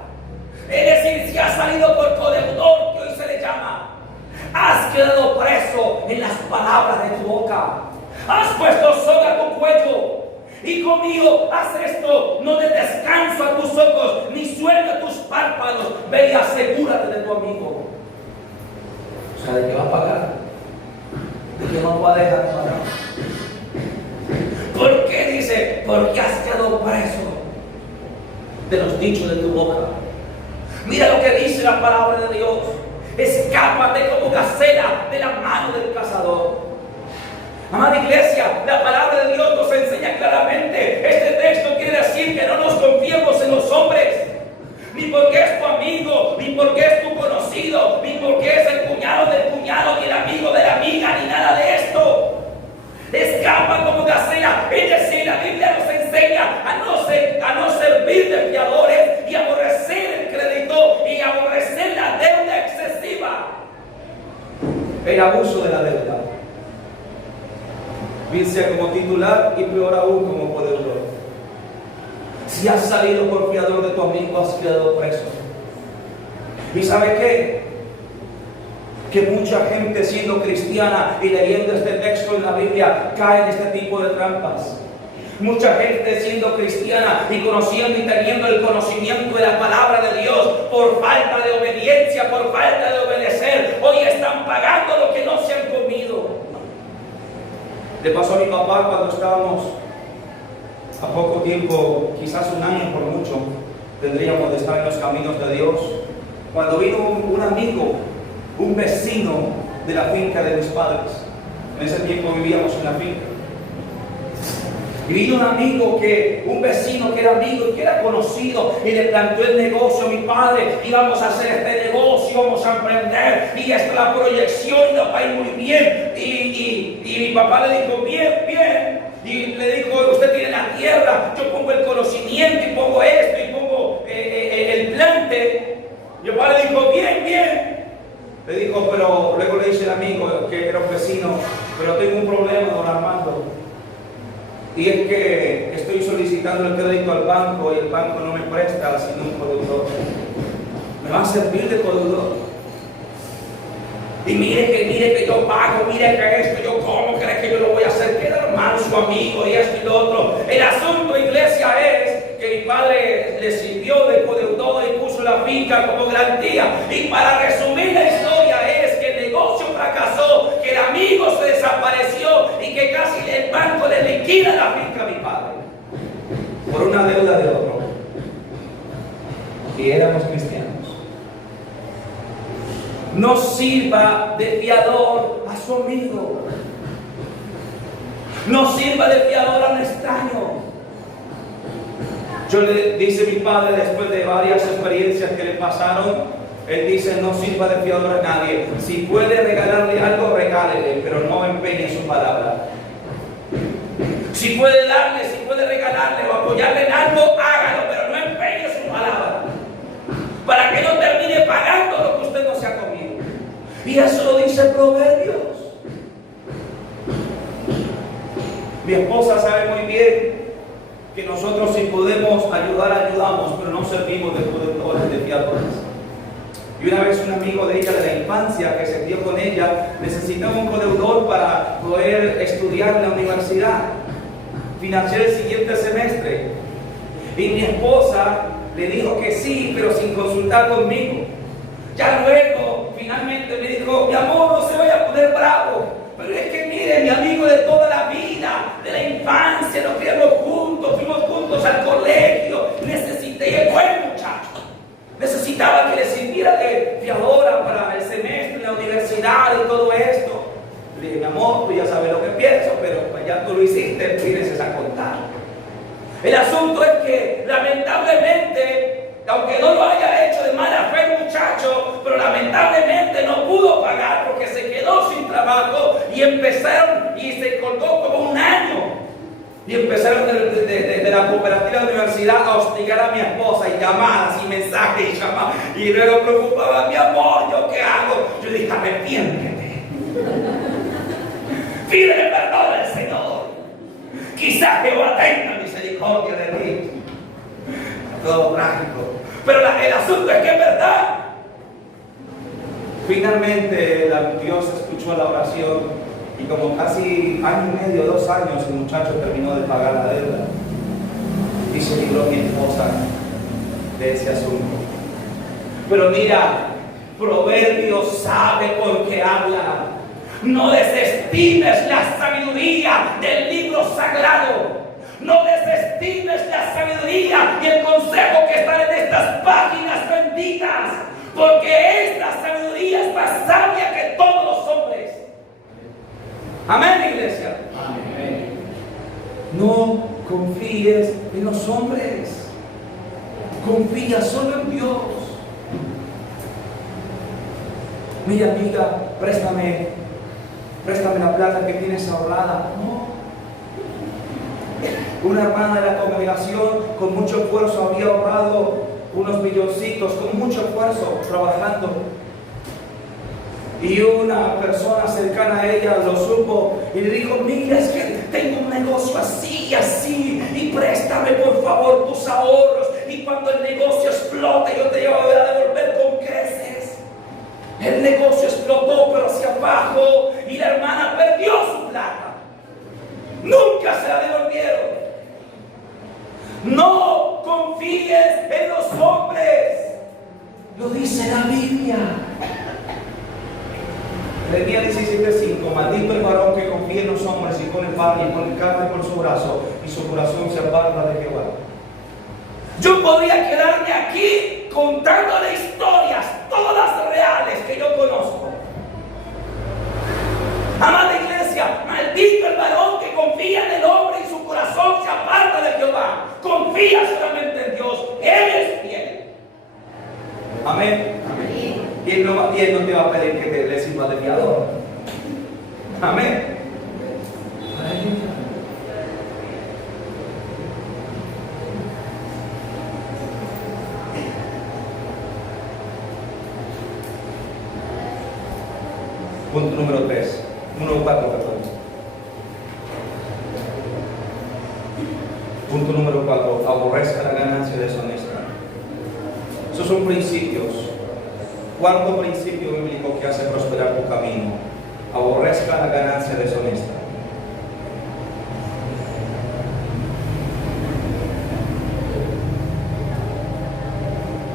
es decir, si has salido por codeudor, que hoy se le llama, has quedado preso en las palabras de tu boca, has puesto soga a tu cuello. Hijo mío, haz esto, no des descanso a tus ojos, ni sueño a tus párpados. Ve y asegúrate de tu amigo. O sea, de que va a pagar, de que no va a dejar pagar. ¿Por qué dice? Porque has quedado preso de los dichos de tu boca. Mira lo que dice la palabra de Dios. Escápate como gacela de la mano del cazador. Amada iglesia, la palabra de Dios nos enseña claramente. Este texto quiere decir que no nos confiemos en los hombres, ni porque es tu amigo, ni porque es tu conocido, ni porque es el cuñado del cuñado, ni el amigo de la amiga, ni nada de esto. Escapa como gacela. Es decir, la Biblia nos enseña a no servir de fiadores y aborrecer el crédito y aborrecer la deuda excesiva, el abuso de la deuda, bien sea como titular y peor aún como poderoso. Si has salido por fiador de tu amigo, has quedado preso. ¿Y sabe qué? Que mucha gente siendo cristiana y leyendo este texto en la Biblia cae en este tipo de trampas. Mucha gente siendo cristiana y conociendo y teniendo el conocimiento de la palabra de Dios, por falta de obediencia, por falta de obedecer, hoy están pagando lo que no se han comido. Le pasó a mi papá cuando estábamos a poco tiempo, quizás un año por mucho, tendríamos de estar en los caminos de Dios, cuando vino un amigo, un vecino de la finca de mis padres. En ese tiempo vivíamos en la finca. Y vino un vecino que era amigo y que era conocido, y le planteó el negocio a mi padre. Íbamos a hacer este negocio, vamos a emprender, y esta es la proyección, y nos va a ir muy bien. Y mi papá le dijo, bien, bien. Y le dijo, usted tiene la tierra, yo pongo el conocimiento, y pongo esto, y pongo el plante. Mi papá le dijo, bien, bien. Le dijo, pero luego le dice el amigo, que era un vecino, pero tengo un problema, don Armando. Y es que estoy solicitando el crédito al banco y el banco no me presta sino un codeudor. ¿Me va a servir de codeudor? Y mire que yo pago, mire que esto, yo cómo crees que yo lo voy a hacer, que era hermano, su amigo y esto y lo otro. El asunto, iglesia, es que mi padre le sirvió de codeudor y puso la finca como garantía. Y para resumir la historia es que el negocio fracasó, que el amigo se desapareció y que casi el banco le liquida la finca a mi padre por una deuda de otro. Y éramos cristianos. No sirva de fiador a su amigo. No sirva de fiador a un extraño. Yo le dice mi padre, después de varias experiencias que le pasaron, él dice: no sirva de fiador a nadie. Si puede regalarle algo, regálele, pero no empeñe su palabra. Si puede darle, si puede regalarle o apoyarle en algo, hágalo, pero no empeñe su palabra, para que no termine pagando lo que usted no se ha comido. Y eso lo dice Proverbios. Mi esposa sabe muy bien que nosotros, si podemos ayudar, ayudamos, pero no servimos de codeudores, de fiadores. Y una vez un amigo de ella de la infancia que se dio con ella necesitaba un codeudor para poder estudiar en la universidad, financiar el siguiente semestre. Y mi esposa le dijo que sí, pero sin consultar conmigo. Ya luego, finalmente me dijo: mi amor, no se vaya a poner bravo, pero es que mire, mi amigo de toda la vida, de la infancia, nos criamos juntos, fuimos juntos al colegio, necesité, y es buen muchacho, necesitaba que le sirviera de fiadora para el semestre en la universidad y todo esto. Le dije: mi amor, tú ya sabes lo que pienso, pero pues ya tú lo hiciste, tienes a contar. El asunto es que, lamentablemente, aunque no lo haya hecho de mala fe el muchacho, pero lamentablemente no pudo pagar porque se quedó sin trabajo y empezaron, y se colgó como un año, y empezaron desde la cooperativa de la universidad a hostigar a mi esposa, y llamadas y mensajes y llamadas, y luego preocupaba: mi amor, ¿yo qué hago? Yo dije: arrepiéntete, pídele perdón al Señor, quizás Jehová tenga misericordia de ti. Todo trágico, pero el asunto es que es verdad. Finalmente Dios escuchó la oración y como casi año y medio, 2 años, el muchacho terminó de pagar la deuda y se libró mi esposa de ese asunto. Pero mira, Proverbios sabe por qué habla. No desestimes la sabiduría del libro sagrado. No desestimes la sabiduría y el consejo que están en estas páginas benditas, porque esta sabiduría es más sabia que todos los hombres. Amén, iglesia. Amén. No confíes en los hombres, confía solo en Dios. Mira, amiga, préstame la plata que tienes ahorrada. No. Una hermana de la congregación con mucho esfuerzo había ahorrado unos milloncitos, con mucho esfuerzo, trabajando. Y una persona cercana a ella lo supo y le dijo: mira, es que tengo un negocio así y así, y préstame por favor tus ahorros, y cuando el negocio explote yo te voy a devolver con creces. El negocio explotó, pero hacia abajo, y la hermana perdió su plata. Nunca se la devolvieron. No confíes en los hombres, lo dice la Biblia. Jeremías 17:5: maldito el varón que confía en los hombres y pone carne por su brazo, y su corazón se aparta de Jehová. Yo podría quedarme aquí contándole historias, todas reales, que yo conozco. Amada iglesia, maldito el varón que confía en el hombre y su corazón se aparta de Jehová. Confía solamente en Dios, Él es fiel. Amén. Amén. Y Él no te va a pedir que le sirvas de fiador. Amén. Punto número 3. 1.4, perdón. Punto aborrezca la ganancia deshonesta. Esos son principios. Cuarto principio bíblico que hace prosperar tu camino: aborrezca la ganancia deshonesta.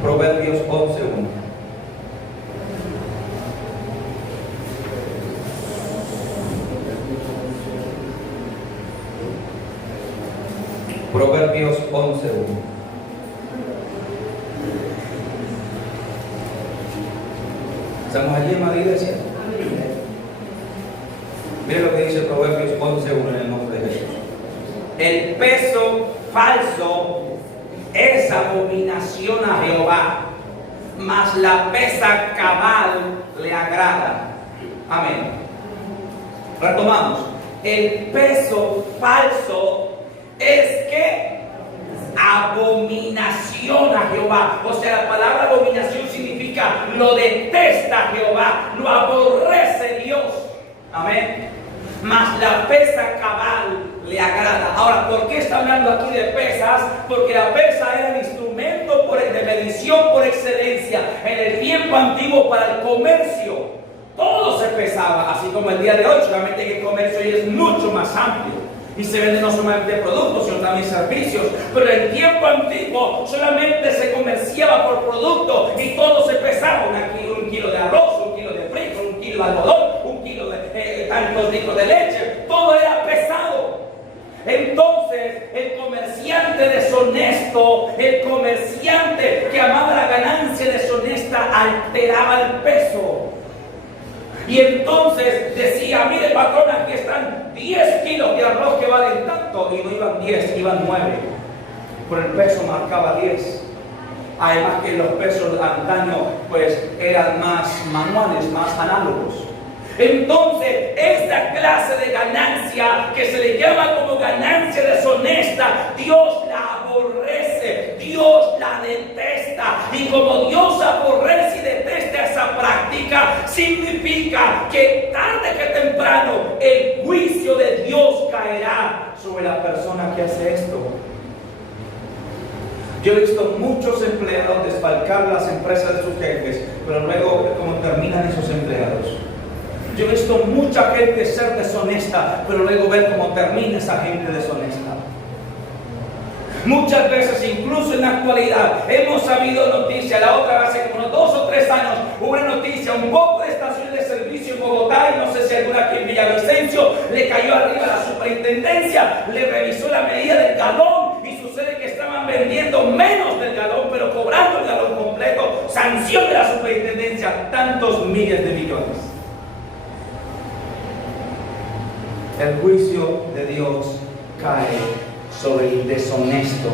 Proverbios 11:1. Proverbios 11:1. ¿Estamos allí, hermana iglesia? Mire lo que dice Proverbios 11:1 en el nombre de Jesús. El peso falso es abominación a Jehová, mas la pesa cabal le agrada. Amén. Retomamos. El peso falso es que abominación a Jehová. O sea, la palabra abominación significa lo detesta Jehová, lo aborrece Dios. Amén. Mas la pesa cabal le agrada. Ahora, ¿por qué está hablando aquí de pesas? Porque la pesa era el instrumento de medición por excelencia en el tiempo antiguo para el comercio. Todo se pesaba, así como el día de hoy. Solamente que el comercio hoy es mucho más amplio y se venden no solamente productos, sino también servicios. Pero en el tiempo antiguo solamente se comerciaba por producto y todo se pesaba. Un kilo de arroz, un kilo de frijol, un kilo de algodón, un kilo de tantos litros de leche. Todo era pesado. Entonces el comerciante deshonesto, el comerciante que amaba la ganancia deshonesta, alteraba el peso. Y entonces decía: mire, patrón, aquí están 10 kilos de arroz que valen tanto. Y no iban 10, iban 9. Por el peso marcaba 10. Además que los pesos antaño pues eran más manuales, más análogos. Entonces, esta clase de ganancia que se le llama como ganancia deshonesta, Dios la aborrece, Dios la detesta. Y como Dios aborrece y detesta esa práctica, significa que tarde que temprano el juicio de Dios caerá sobre la persona que hace esto. Yo he visto muchos empleados desfalcar las empresas de sus jefes, pero luego, ¿cómo terminan esos empleados? Yo he visto mucha gente ser deshonesta, pero luego ver cómo termina esa gente deshonesta. Muchas veces, incluso en la actualidad, hemos sabido noticias. La otra vez, hace como 2 o 3 años, hubo una noticia: un poco de estaciones de servicio en Bogotá, y no sé si alguna aquí en Villavicencio, le cayó arriba a la superintendencia, le revisó la medida del galón, y sucede que estaban vendiendo menos del galón, pero cobrando el galón completo. Sanción de la superintendencia, tantos miles de millones. El juicio de Dios cae sobre el deshonesto.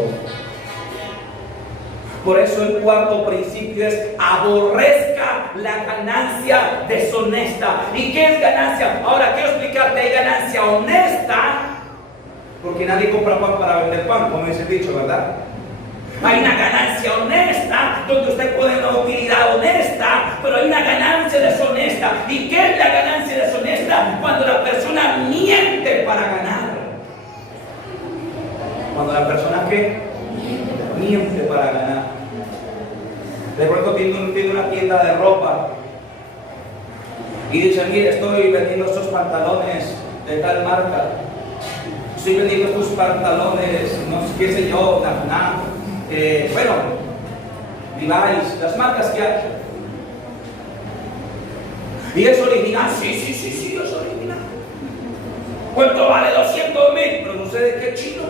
Por eso el cuarto principio es: aborrezca la ganancia deshonesta. ¿Y qué es ganancia? Ahora quiero explicarte: hay ganancia honesta, porque nadie compra pan para vender pan, como dice el dicho, ¿verdad? Hay una ganancia honesta, donde usted puede una utilidad honesta, pero hay una ganancia deshonesta. ¿Y qué es la ganancia deshonesta? Cuando la persona miente para ganar. Cuando la persona ¿qué? Miente para ganar. De pronto tiene una tienda de ropa y dice: mire, estoy vendiendo estos pantalones de tal marca, estoy vendiendo estos pantalones, no sé qué sé yo, bueno, Levi's, las marcas que hay. ¿Y es original? Sí, es original. ¿Cuánto vale? 200,000. Pero no sé de qué chino.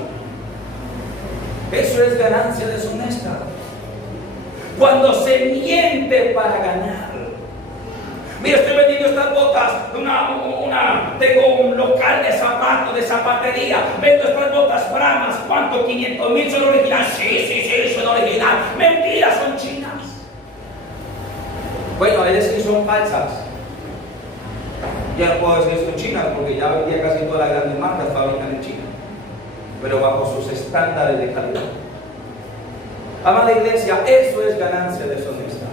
Eso es ganancia deshonesta. Cuando se miente para ganar. Mira, estoy vendiendo estas botas. Tengo un local de zapatos, de zapatería. Vendo estas botas Bramas. ¿Cuánto? 500,000. ¿Son originales? Sí, son originales. Mentiras, son chinas. Bueno, es decir, son falsas. Ya no puedo decir esto chinas, porque ya hoy día casi todas las grandes marcas fabrican en China, pero bajo sus estándares de calidad. Amada iglesia, eso es ganancia deshonesta.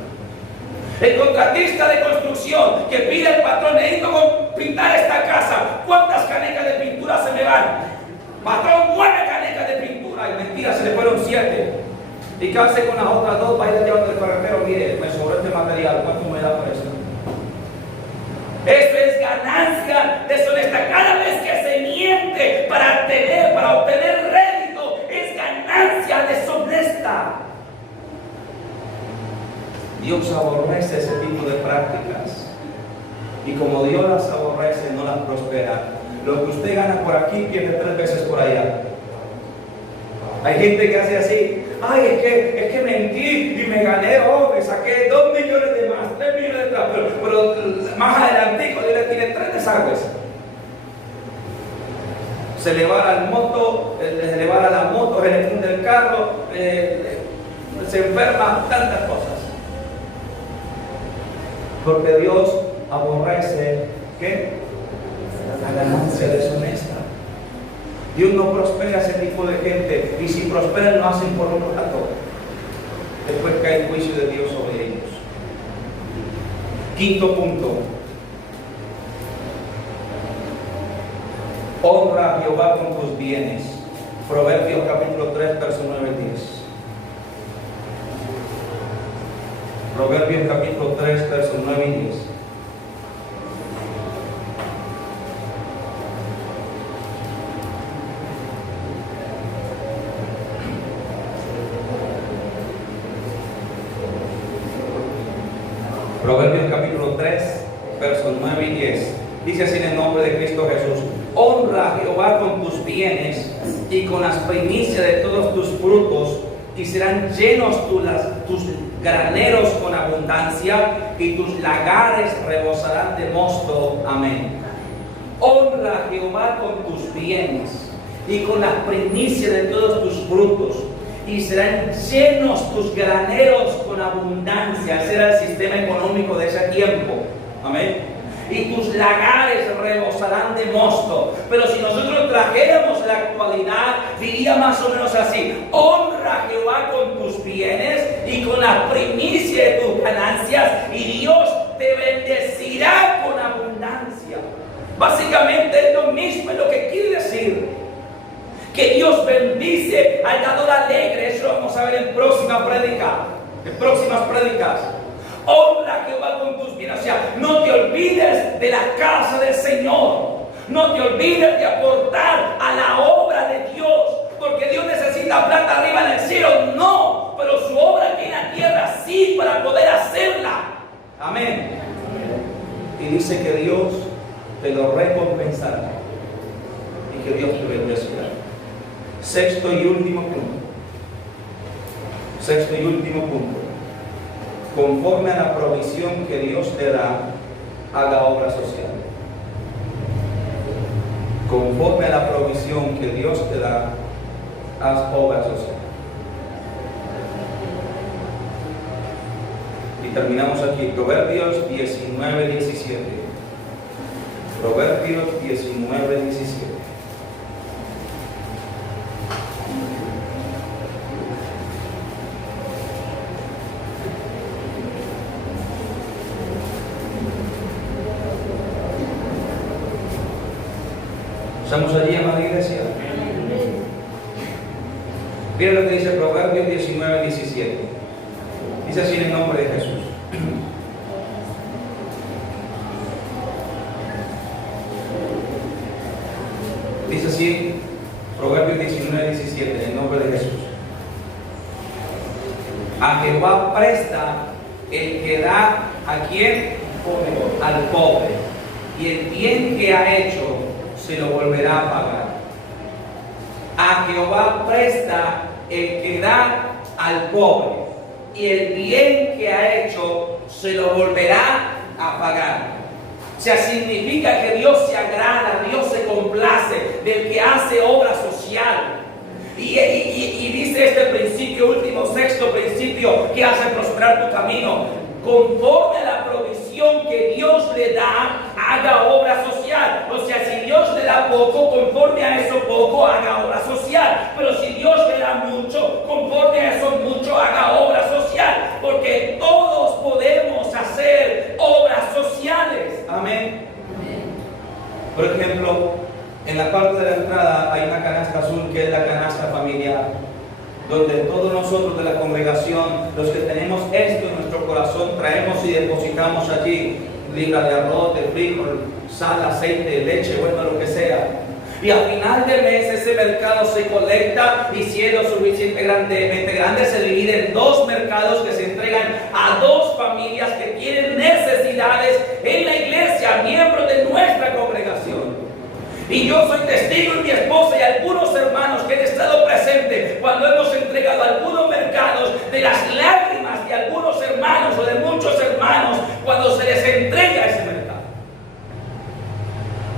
El contratista de construcción que pide al patrón: necesito pintar esta casa, ¿cuántas canecas de pintura se me van? Patrón, 9 canecas de pintura. Y mentira, se le fueron 7. Y ¿qué hace con las otras 2? Va a ir a llevar del ferretero, mire, me sobró este material, ¿cuánto me da por eso? Eso es ganancia deshonesta. Cada vez que se miente para obtener rédito, es ganancia deshonesta. Dios aborrece ese tipo de prácticas. Y como Dios las aborrece, no las prospera. Lo que usted gana por aquí, pierde 3 veces por allá. Hay gente que hace así. Ay, es que mentí y me gané, me saqué 2 millones de más, 3 millones de más, pero más adelantico tiene 3 desagües. Se le va la moto, se le funde el carro, se enferma, tantas cosas. Porque Dios aborrece, ¿qué? La ganancia deshonesta. Dios no prospera a ese tipo de gente, y si prosperan lo hacen por un rato. Después cae el juicio de Dios sobre ellos. Quinto punto. Honra a Jehová con tus bienes. Proverbios capítulo 3, verso 9 y 10. Proverbios capítulo 3, verso 9 y 10. Proverbios capítulo 3, versos 9 y 10. Dice así en el nombre de Cristo Jesús: honra a Jehová con tus bienes y con las primicias de todos tus frutos, y serán llenos tus graneros con abundancia, y tus lagares rebosarán de mosto. Amén. Honra a Jehová con tus bienes y con las primicias de todos tus frutos, y serán llenos tus graneros con abundancia. Ese era el sistema económico de ese tiempo. Amén. Y tus lagares rebosarán de mosto. Pero si nosotros trajéramos la actualidad, diría más o menos así: honra a Jehová con tus bienes y con las primicias de tus ganancias, y Dios te bendecirá con abundancia. Básicamente es lo mismo, es lo que quiere decir. Que Dios bendice al dador alegre. Eso lo vamos a ver en próximas prédicas. Honra a Jehová con tus bienes. O sea, no te olvides de la casa del Señor. No te olvides de aportar a la obra de Dios. Porque Dios necesita plata arriba en el cielo. No, pero su obra aquí en la tierra sí, para poder hacerla. Amén. Y dice que Dios te lo recompensará. Y que Dios te bendecirá. Sexto y último punto. Conforme a la provisión que Dios te da, haga obra social. Conforme a la provisión que Dios te da, haz obra social. Y terminamos aquí. Proverbios 19, 17. Proverbios 19, 17. ¿Estamos allí, amada iglesia? Miren lo que dice Proverbios 19, 17. Dice así en el nombre de Jesús: dice así, Proverbios 19, 17, en el nombre de Jesús: a Jehová presta el que da a quien, al pobre, y el bien que ha hecho se lo volverá a pagar. A Jehová presta el que da al pobre, y el bien que ha hecho se lo volverá a pagar. O sea, significa que Dios se agrada, Dios se complace del que hace obra social. Y dice este principio último, sexto principio, que hace prosperar tu camino. Conforme a la provisión que Dios le da, haga obra social. O sea, si Dios le da poco, conforme a eso poco, haga obra social. Pero si Dios le da mucho, conforme a eso mucho, haga obra social. Porque todos podemos hacer obras sociales. Amén. Por ejemplo, en la parte de la entrada hay una canasta azul que es la canasta familiar. donde todos nosotros de la congregación, los que tenemos esto en nuestro corazón, traemos y depositamos allí libras de arroz, de frijol, sal, aceite, leche, bueno, lo que sea. Y al final del mes ese mercado se colecta y siendo suficientemente grande se divide en 2 mercados que se entregan a 2 familias que tienen necesidades en la iglesia, miembros de nuestra congregación. Y yo soy testigo, y mi esposa y algunos hermanos que han estado presentes cuando hemos entregado algunos mercados, de las lágrimas de algunos hermanos o de muchos hermanos cuando se les entrega ese mercado.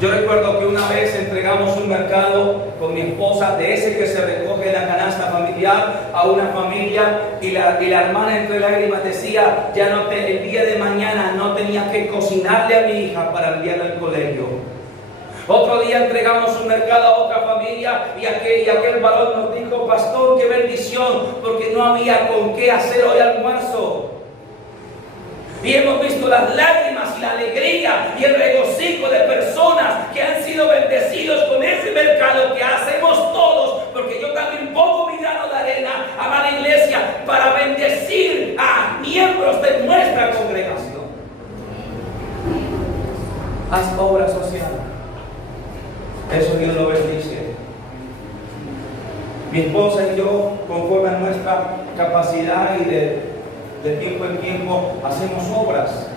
Yo recuerdo que una vez entregamos un mercado con mi esposa, de ese que se recoge en la canasta familiar, a una familia, y la hermana entre lágrimas decía, el día de mañana no tenía que cocinarle a mi hija para enviarla al colegio. Otro día entregamos un mercado a otra familia y aquel varón nos dijo, pastor, qué bendición, porque no había con qué hacer hoy almuerzo. Y hemos visto las lágrimas y la alegría y el regocijo de personas que han sido bendecidos con ese mercado que hacemos todos, porque yo también pongo mi grano de arena, amada iglesia, para bendecir a miembros de nuestra congregación. Haz obra social. Eso Dios lo bendice. Mi esposa y yo, conforme a nuestra capacidad y de tiempo en tiempo, hacemos obras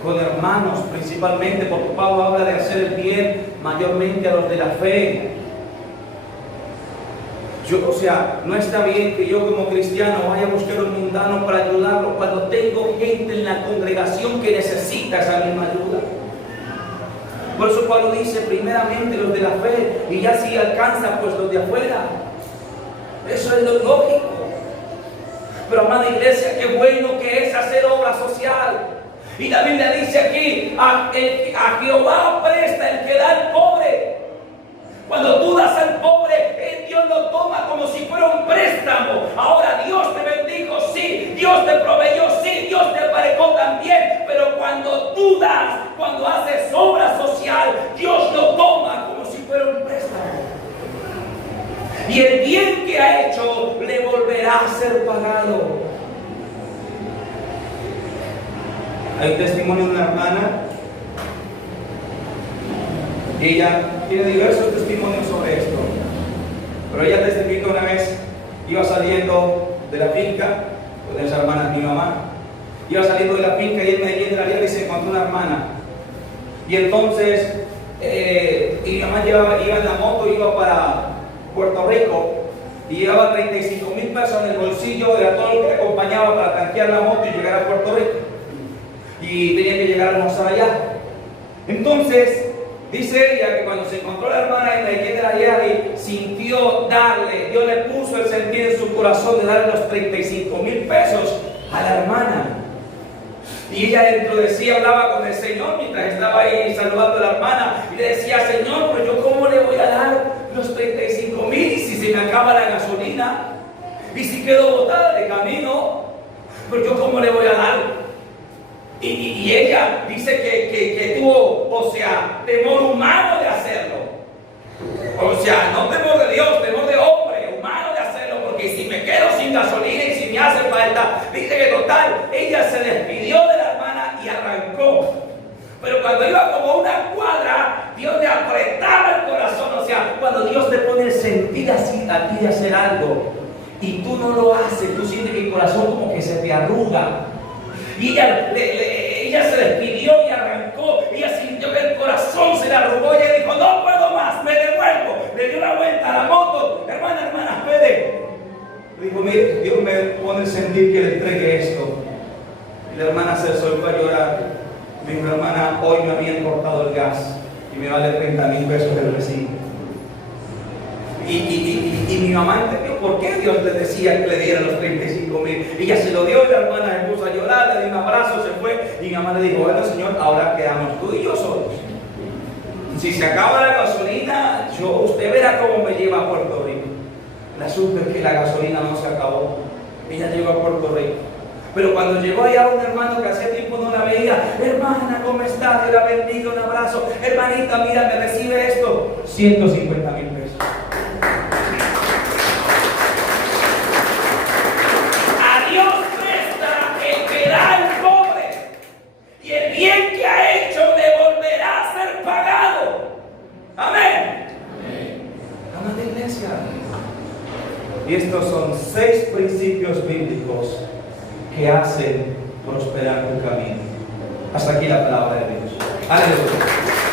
con hermanos, principalmente porque Pablo habla de hacer el bien mayormente a los de la fe. No está bien que yo como cristiano vaya a buscar un mundano para ayudarlo cuando tengo gente en la congregación que necesita esa misma ayuda. Por eso Pablo dice primeramente los de la fe, y ya si alcanza pues los de afuera. Eso es lo lógico. Pero amada iglesia, qué bueno que es hacer obra social. Y la Biblia dice aquí, a Jehová presta el que da al pobre. Cuando tú das al pobre, Dios lo toma como si fuera un préstamo. Ahora Dios te bendijo, sí. Dios te proveyó, sí. Dios te aparejó también. Pero cuando tú das, cuando haces obra social, Dios lo toma como si fuera un préstamo. Y el bien que ha hecho le volverá a ser pagado. Hay un testimonio de una hermana. Y ella tiene diversos testimonios sobre esto. Pero ella testificó una vez, iba saliendo de la finca, con esa hermana es mi mamá. Iba saliendo de la finca y en Medellín de la Liga y se encontró una hermana. Y entonces, y mi mamá iba en la moto, iba para Puerto Rico y llevaba 35,000 pesos en el bolsillo, era todo lo que acompañaba para tanquear la moto y llegar a Puerto Rico. Y tenía que llegar a almorzar allá. Entonces, dice ella que cuando se encontró la hermana en la iglesia de la y sintió darle, Dios le puso el sentir en su corazón de darle los 35,000 pesos a la hermana. Y ella dentro de sí hablaba con el Señor mientras estaba ahí saludando a la hermana. Y le decía, Señor, pues yo cómo le voy a dar los 35,000 y si se me acaba la gasolina. Y si quedo botada de camino, pues yo cómo le voy a dar. Y ella dice que tuvo, temor humano de hacerlo. No temor de Dios, temor de hombre, humano de hacerlo, porque si me quedo sin gasolina y si me hace falta, dice que total, ella se despidió de la hermana y arrancó. Pero cuando iba como una cuadra, Dios le apretaba el corazón. Cuando Dios te pone el sentir así a ti de hacer algo y tú no lo haces, tú sientes que el corazón como que se te arruga. Y ella se despidió y arrancó. Ella sintió que el corazón se le arrugó. Y ella dijo, no puedo más, me devuelvo. Le dio una vuelta a la moto. Hermana, espere. Dijo, mire, Dios me pone el sentir que le entregue esto. Y la hermana se soltó a llorar. Me dijo, hermana, hoy me habían cortado el gas y me vale 30,000 pesos el recibo. Y mi mamá entendió por qué Dios le decía que le diera los 35,000. Ella se lo dio y la hermana se puso a llorar, le dio un abrazo, se fue. Y mi mamá le dijo, bueno, Señor, ahora quedamos tú y yo solos. Si se acaba la gasolina, usted verá cómo me lleva a Puerto Rico. El asunto es que la gasolina no se acabó. Ella llegó a Puerto Rico. Pero cuando llegó allá un hermano que hacía tiempo no la veía, hermana, ¿cómo está? Dios la bendiga, un abrazo. Hermanita, mira, me recibe esto. 150,000 pesos. Y estos son 6 principios bíblicos que hacen prosperar tu camino. Hasta aquí la palabra de Dios. Aleluya.